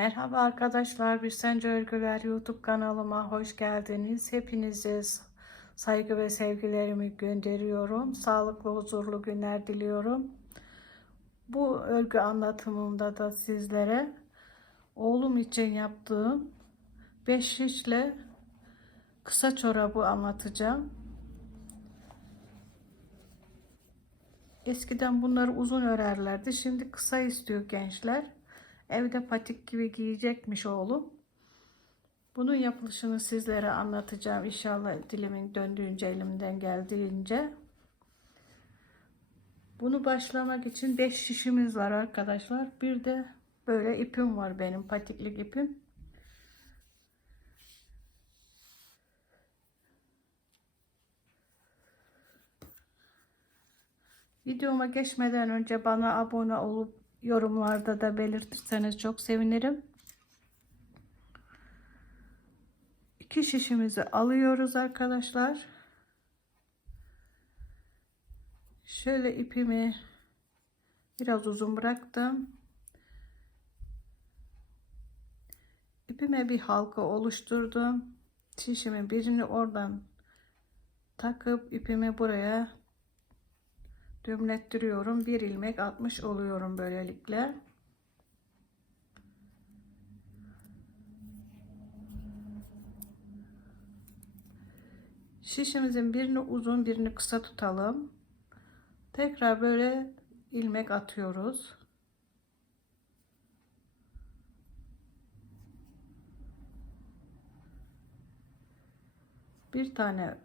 Merhaba arkadaşlar, Bir Sence Örgüler YouTube kanalıma hoş geldiniz. Hepinize saygı ve sevgilerimi gönderiyorum. Sağlıklı, huzurlu günler diliyorum. Bu örgü anlatımımda da sizlere oğlum için yaptığım 5 şişle kısa çorabı anlatacağım. Eskiden bunları uzun örerlerdi. Şimdi kısa istiyor gençler. Evde patik gibi giyecekmiş oğlum. Bunun yapılışını sizlere anlatacağım inşallah dilimin döndüğünce elimden geldiğince. Bunu başlamak için 5 şişimiz var arkadaşlar. Bir de böyle ipim var benim patiklik ipim. Videoma geçmeden önce bana abone olup yorumlarda da belirtirseniz çok sevinirim. İki şişimizi alıyoruz arkadaşlar. Şöyle ipimi biraz uzun bıraktım. İpime bir halka oluşturdum. Şişimin birini oradan takıp ipimi buraya düğümlettiriyorum. Bir ilmek atmış oluyorum böylelikle. Şişimizin birini uzun birini kısa tutalım. Tekrar böyle ilmek atıyoruz. Bir tane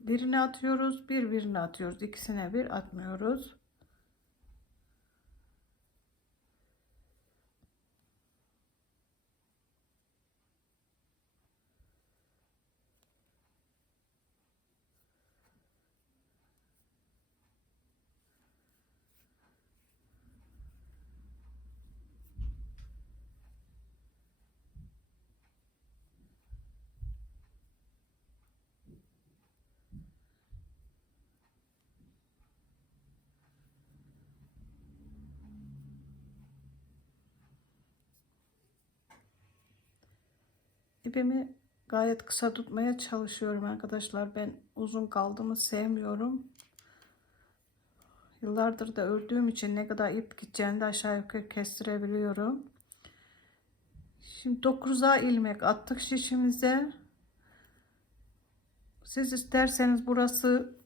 birini atıyoruz, bir birini atıyoruz. İkisine bir atmıyoruz. İpimi gayet kısa tutmaya çalışıyorum arkadaşlar. Ben uzun kaldığımı sevmiyorum. Yıllardır da ördüğüm için ne kadar ip gideceğini de aşağı yukarı kestirebiliyorum. Şimdi 9'a ilmek attık şişimize. Siz isterseniz burası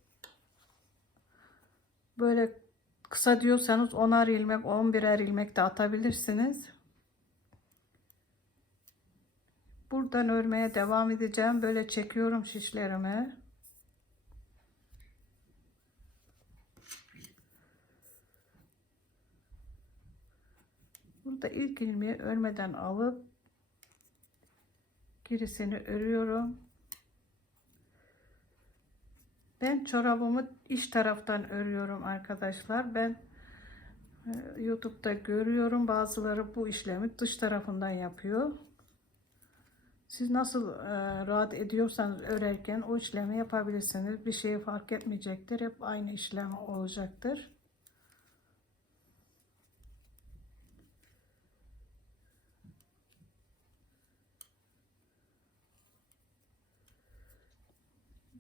böyle kısa diyorsanız 10'ar ilmek 11'er ilmek de atabilirsiniz. Buradan örmeye devam edeceğim. Böyle çekiyorum şişlerimi. Burada ilk ilmeği örmeden alıp gerisini örüyorum. Ben çorabımı iç taraftan örüyorum arkadaşlar. Ben e, YouTube'da görüyorum. Bazıları bu işlemi dış tarafından yapıyor. Siz nasıl e, rahat ediyorsanız örerken o işlemi yapabilirsiniz. Bir şey fark etmeyecektir. Hep aynı işlem olacaktır.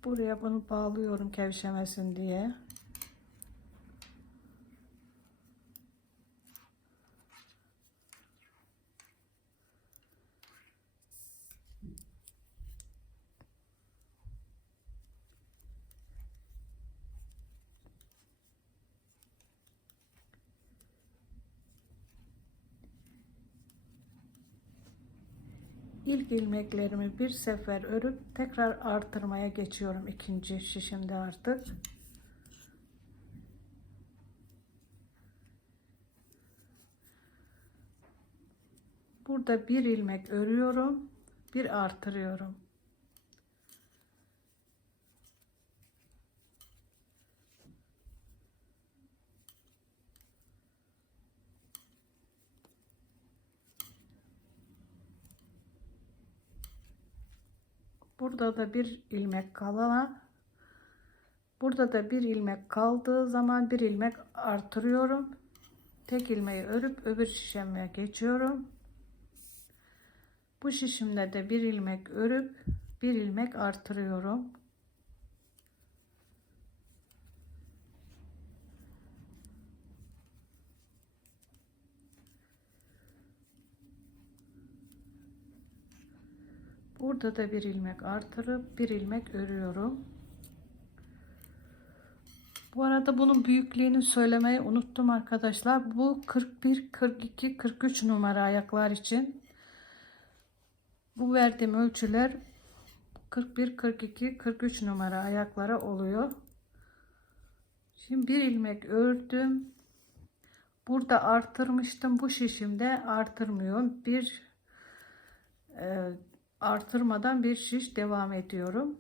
Buraya bunu bağlıyorum kevşemesin diye. İlk ilmeklerimi bir sefer örüp tekrar artırmaya geçiyorum ikinci şişimde artık. Burada bir ilmek örüyorum, bir artırıyorum. Burada da bir ilmek kalana burada da bir ilmek kaldığı zaman bir ilmek artırıyorum. Tek ilmeği örüp öbür şişemeye geçiyorum. Bu şişimde de bir ilmek örüp bir ilmek artırıyorum. Burada da bir ilmek artırıp bir ilmek örüyorum. Bu arada bunun büyüklüğünü söylemeyi unuttum arkadaşlar. Bu 41, 42, 43 numara ayaklar için. Bu verdiğim ölçüler 41, 42, 43 numara ayaklara oluyor. Şimdi bir ilmek ördüm. Burada artırmıştım. Bu şişimde artırmıyorum. Bir e, artırmadan bir şiş devam ediyorum.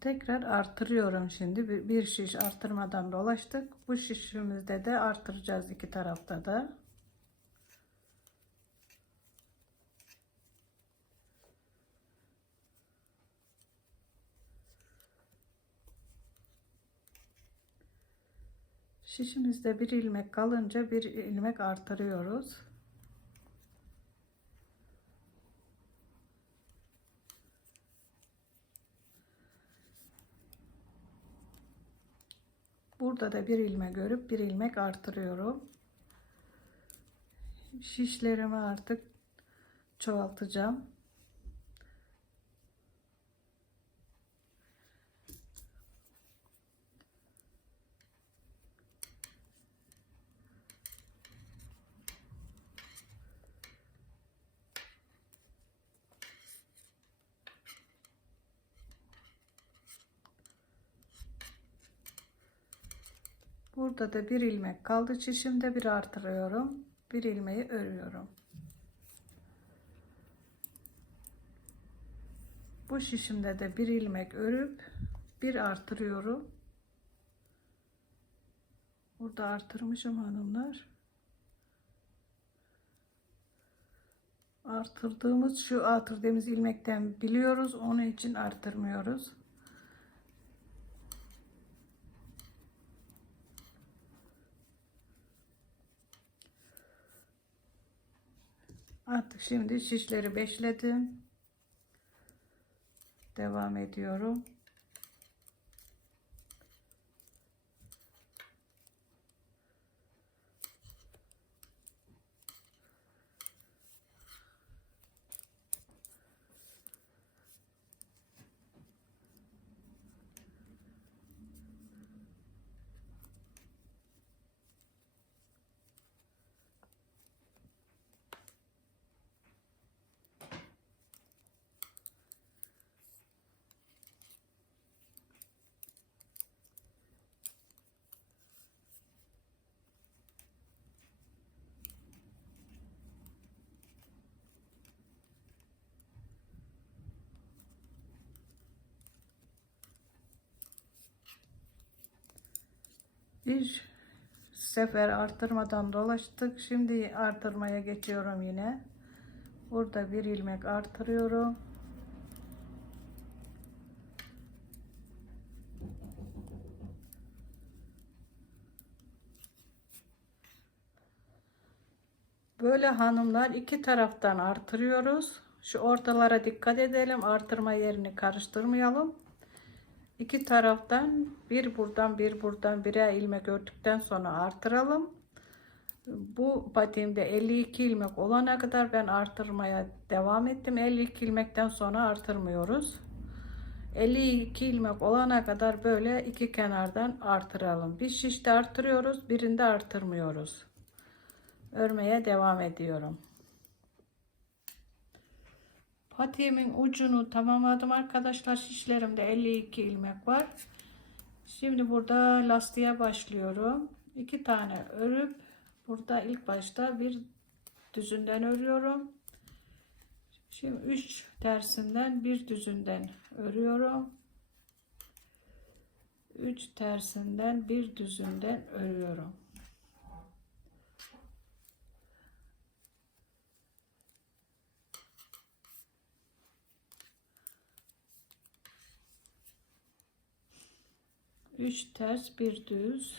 Tekrar artırıyorum şimdi. Bir, şiş artırmadan dolaştık. Bu şişimizde de artıracağız iki tarafta da. Şişimizde bir ilmek kalınca bir ilmek artırıyoruz. Burada da bir ilmek görüp bir ilmek artırıyorum. Şişlerimi artık çoğaltacağım. Burada da bir ilmek kaldı çişimde bir artırıyorum. Bir ilmeği örüyorum. Bu şişimde de bir ilmek örüp bir artırıyorum. Burada artırmışım hanımlar. Artırdığımız şu artırdığımız ilmekten biliyoruz. Onun için artırmıyoruz. Artık şimdi şişleri beşledim. Devam ediyorum. Bir sefer artırmadan dolaştık. Şimdi artırmaya geçiyorum yine. Burada bir ilmek artırıyorum. Böyle hanımlar iki taraftan artırıyoruz. Şu ortalara dikkat edelim. Artırma yerini karıştırmayalım. İki taraftan bir buradan bir buradan birer ilmek ördükten sonra artıralım. Bu patiğimde 52 ilmek olana kadar ben artırmaya devam ettim. 52 ilmekten sonra artırmıyoruz. 52 ilmek olana kadar böyle iki kenardan artıralım. Bir şişte artırıyoruz, birinde artırmıyoruz. örmeye devam ediyorum. Patiğimin ucunu tamamladım arkadaşlar. Şişlerimde 52 ilmek var. Şimdi burada lastiğe başlıyorum. İki tane örüp burada ilk başta bir düzünden örüyorum. Şimdi 3 tersinden bir düzünden örüyorum. 3 tersinden bir düzünden örüyorum. Üç ters bir düz.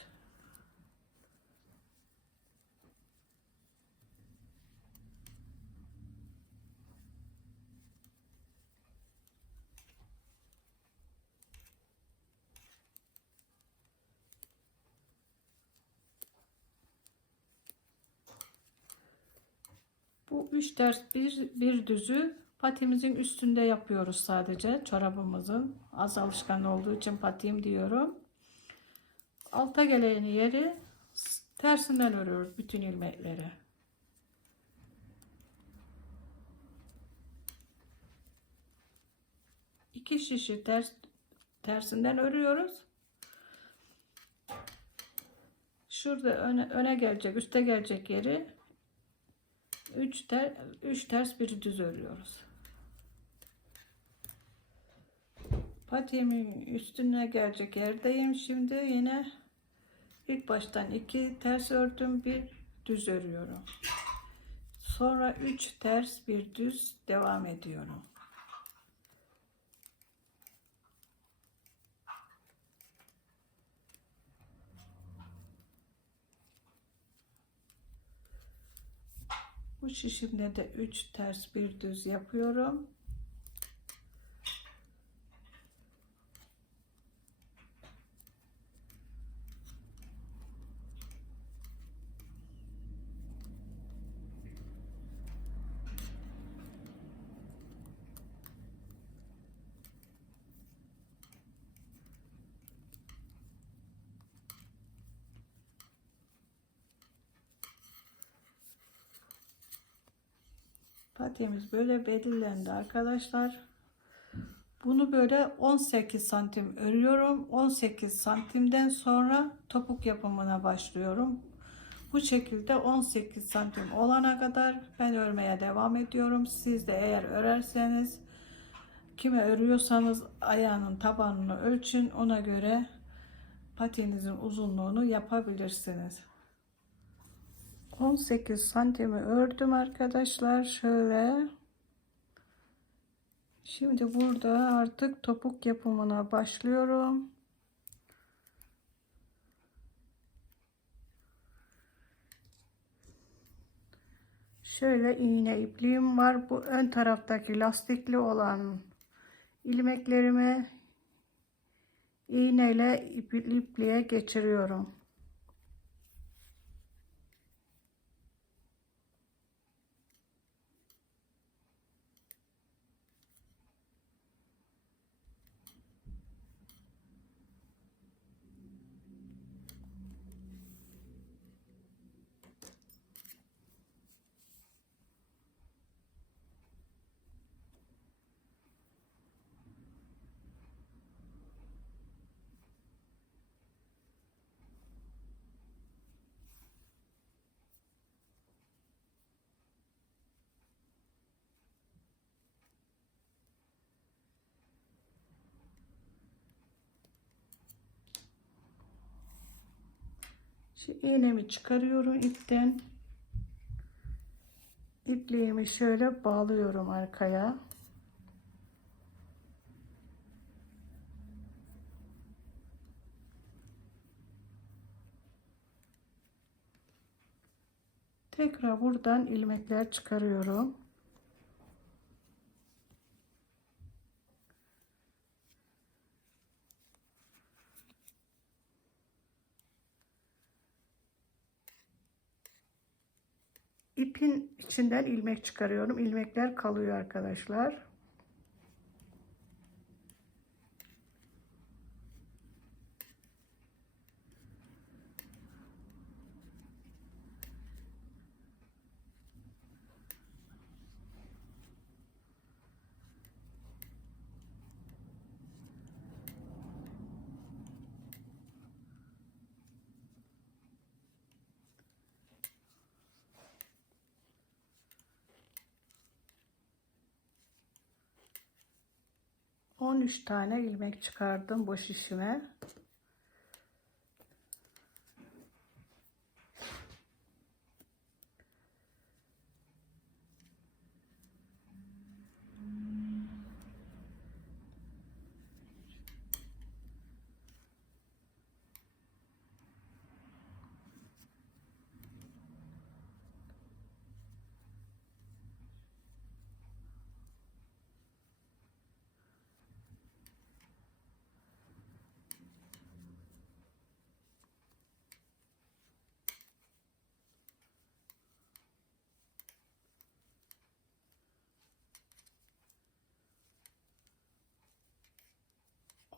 Bu üç ters bir, bir düzü patimizin üstünde yapıyoruz sadece çorabımızın. Az alışkan olduğu için patiğim diyorum. Alta gelen yeri tersinden örüyoruz bütün ilmekleri. İki şişi ters tersinden örüyoruz. Şurada öne, öne gelecek, üste gelecek yeri 3 ter, üç ters bir düz örüyoruz. Patiğimin üstüne gelecek yerdeyim. Şimdi yine ilk baştan iki ters ördüm, bir düz örüyorum. Sonra 3 ters bir düz devam ediyorum. Bu şişimde de 3 ters bir düz yapıyorum. Patiğimiz böyle belirlendi arkadaşlar. Bunu böyle 18 santim örüyorum. 18 santimden sonra topuk yapımına başlıyorum. Bu şekilde 18 santim olana kadar ben örmeye devam ediyorum. Siz de eğer örerseniz kime örüyorsanız ayağının tabanını ölçün. Ona göre patiğinizin uzunluğunu yapabilirsiniz. 18 santimi ördüm arkadaşlar. Şöyle. Şimdi burada artık topuk yapımına başlıyorum. Şöyle iğne ipliğim var. Bu ön taraftaki lastikli olan ilmeklerimi iğneyle ipliğe geçiriyorum Şimdi iğnemi çıkarıyorum ipten. İpliğimi şöyle bağlıyorum arkaya. Tekrar buradan ilmekler çıkarıyorum. İpin içinden ilmek çıkarıyorum. İlmekler kalıyor arkadaşlar. 13 tane ilmek çıkardım boş işime.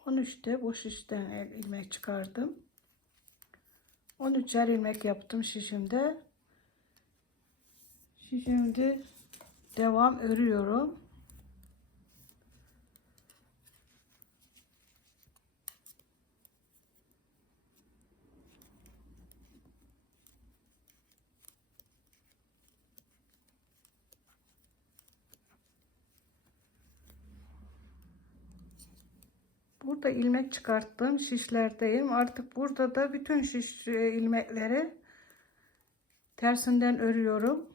13'te boş işten el ilmek çıkardım. 13'er ilmek yaptım şişimde. Şimdi devam örüyorum. Burada ilmek çıkarttım. Şişlerdeyim. Artık burada da bütün şiş e, ilmekleri tersinden örüyorum.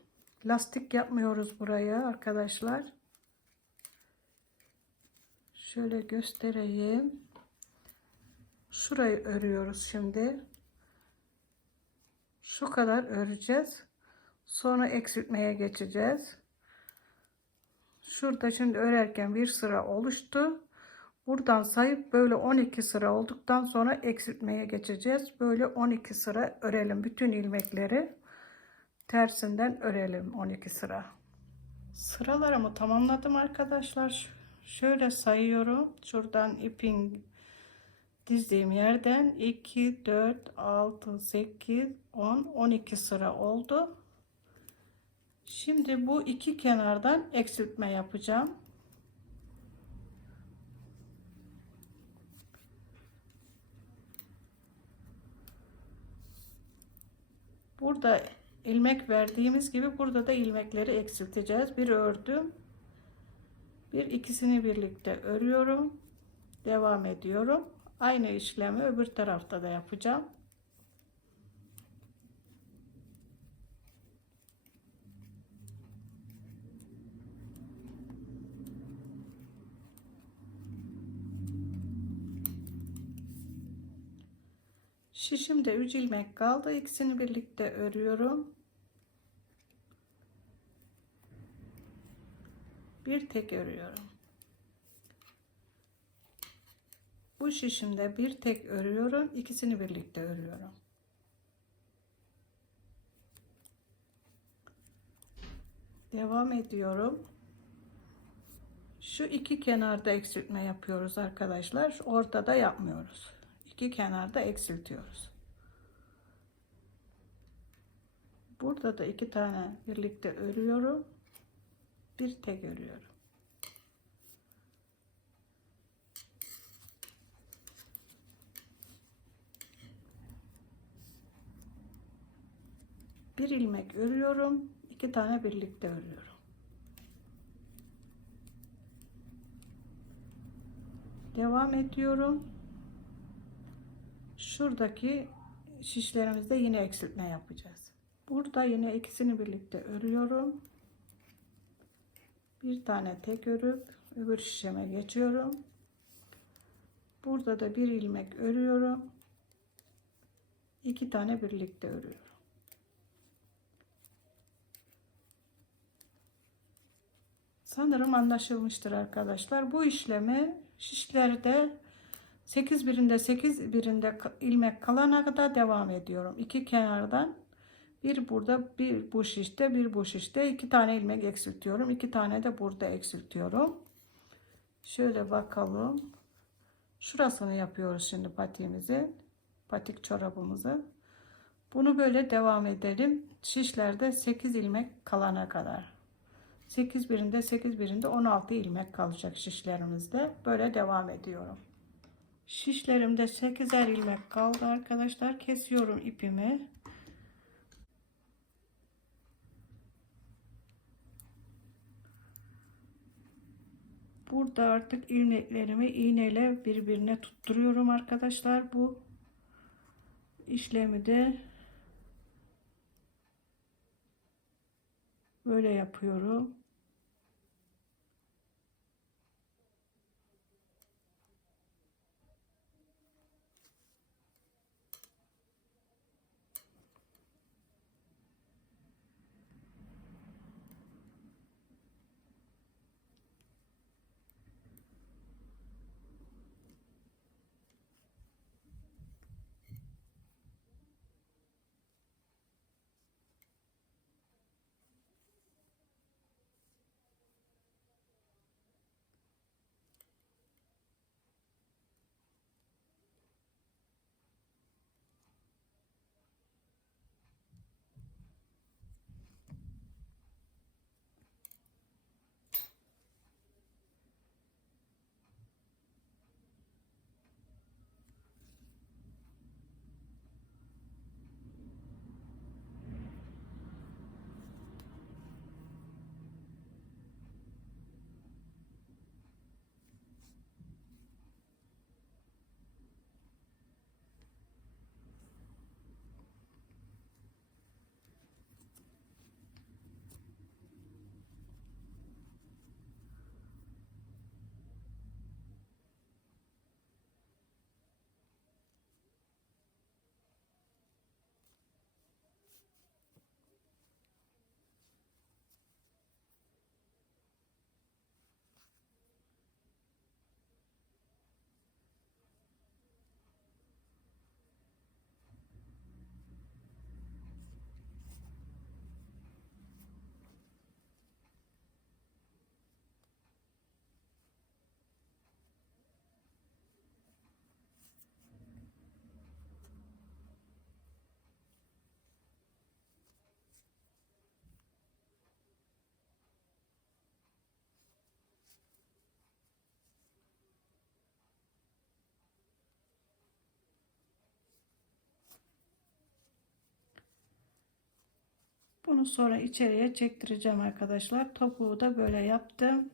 Lastik yapmıyoruz buraya arkadaşlar. Şöyle göstereyim. Şurayı örüyoruz şimdi. Şu kadar öreceğiz. Sonra eksiltmeye geçeceğiz. Şurada şimdi örerken bir sıra oluştu. Buradan sayıp böyle 12 sıra olduktan sonra eksiltmeye geçeceğiz. Böyle 12 sıra örelim. Bütün ilmekleri tersinden örelim 12 sıra. Sıralarımı tamamladım arkadaşlar. Şöyle sayıyorum. Şuradan ipin dizdiğim yerden 2, 4, 6, 8, 10, 12 sıra oldu. Şimdi bu iki kenardan eksiltme yapacağım. Burada ilmek verdiğimiz gibi burada da ilmekleri eksilteceğiz. Bir ördüm. Bir ikisini birlikte örüyorum. Devam ediyorum. Aynı işlemi öbür tarafta da yapacağım. Şişimde 3 ilmek kaldı. İkisini birlikte örüyorum. Bir tek örüyorum. Bu şişimde bir tek örüyorum. İkisini birlikte örüyorum. Devam ediyorum. Şu iki kenarda eksiltme yapıyoruz arkadaşlar. Ortada yapmıyoruz. İki kenarda eksiltiyoruz. Burada da iki tane birlikte örüyorum. Bir tek örüyorum. Bir ilmek örüyorum. iki tane birlikte örüyorum. Devam ediyorum. Şuradaki şişlerimizde yine eksiltme yapacağız. Burada yine ikisini birlikte örüyorum. Bir tane tek örüp öbür şişeme geçiyorum. Burada da bir ilmek örüyorum. İki tane birlikte örüyorum. Sanırım anlaşılmıştır arkadaşlar. Bu işlemi şişlerde 8 birinde 8 birinde ilmek kalana kadar devam ediyorum. İki kenardan bir burada bir bu şişte bir bu şişte iki tane ilmek eksiltiyorum. iki tane de burada eksiltiyorum. Şöyle bakalım. Şurasını yapıyoruz şimdi patiğimizi. Patik çorabımızı. Bunu böyle devam edelim. Şişlerde 8 ilmek kalana kadar. 8 birinde 8 birinde 16 ilmek kalacak şişlerimizde. Böyle devam ediyorum. Şişlerimde 8'er ilmek kaldı arkadaşlar. Kesiyorum ipimi. Burada artık ilmeklerimi iğneyle birbirine tutturuyorum arkadaşlar. Bu işlemi de böyle yapıyorum. Bunu sonra içeriye çektireceğim arkadaşlar. Topuğu da böyle yaptım.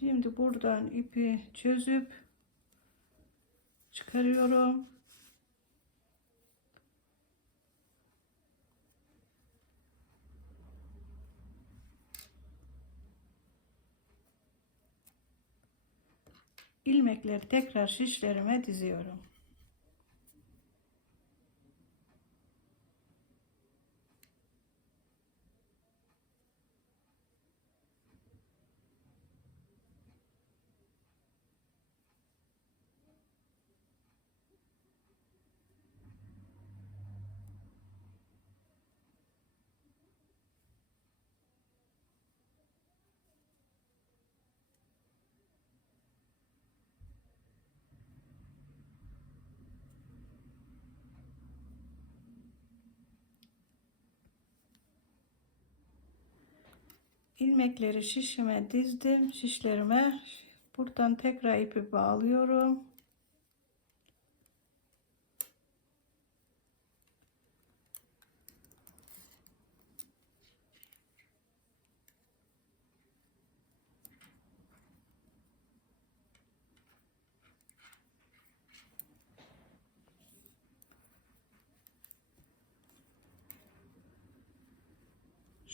Şimdi buradan ipi çözüp çıkarıyorum. İlmekleri tekrar şişlerime diziyorum. İlmekleri şişime dizdim. Şişlerime buradan tekrar ipi bağlıyorum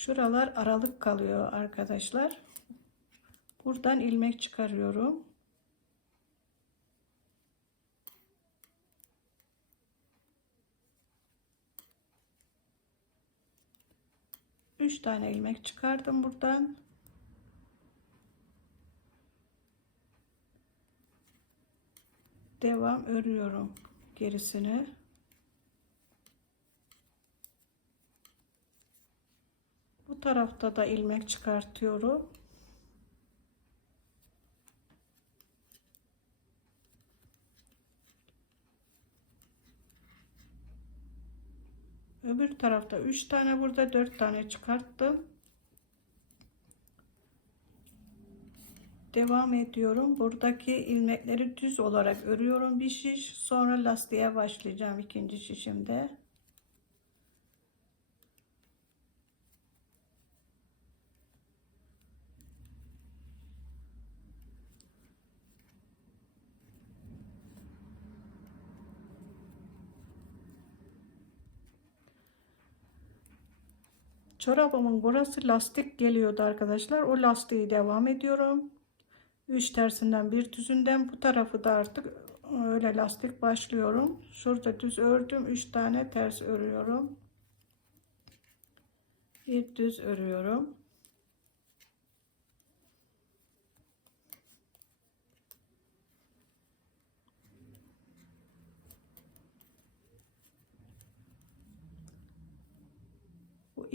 Şuralar aralık kalıyor arkadaşlar. Buradan ilmek çıkarıyorum. Üç tane ilmek çıkardım buradan. Devam örüyorum gerisini. Bu tarafta da ilmek çıkartıyorum. Öbür tarafta 3 tane burada 4 tane çıkarttım. devam ediyorum. Buradaki ilmekleri düz olarak örüyorum bir şiş. Sonra lastiğe başlayacağım ikinci şişimde. Çorabımın burası lastik geliyordu arkadaşlar. O lastiği devam ediyorum. 3 tersinden bir düzünden bu tarafı da artık öyle lastik başlıyorum. Şurada düz ördüm. 3 tane ters örüyorum. Bir düz örüyorum.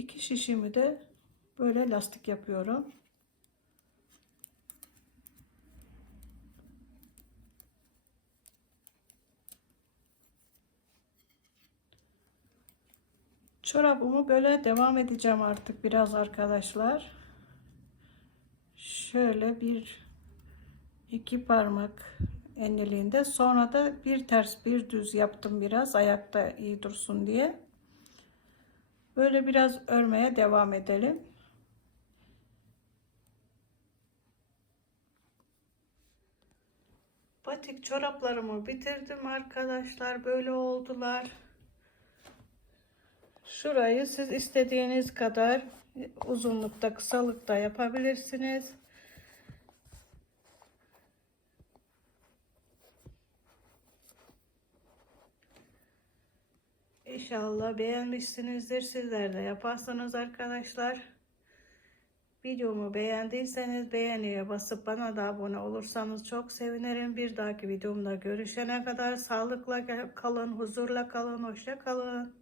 İki şişimi de böyle lastik yapıyorum. Çorabımı böyle devam edeceğim artık biraz arkadaşlar. Şöyle bir iki parmak enliliğinde sonra da bir ters bir düz yaptım biraz ayakta iyi dursun diye. Böyle biraz örmeye devam edelim. Batik çoraplarımı bitirdim arkadaşlar. Böyle oldular. Şurayı siz istediğiniz kadar uzunlukta, kısalıkta yapabilirsiniz. İnşallah beğenmişsinizdir. Sizler de yaparsanız arkadaşlar. Videomu beğendiyseniz beğeniye basıp bana da abone olursanız çok sevinirim. Bir dahaki videomda görüşene kadar sağlıkla kalın, huzurla kalın, hoşça kalın.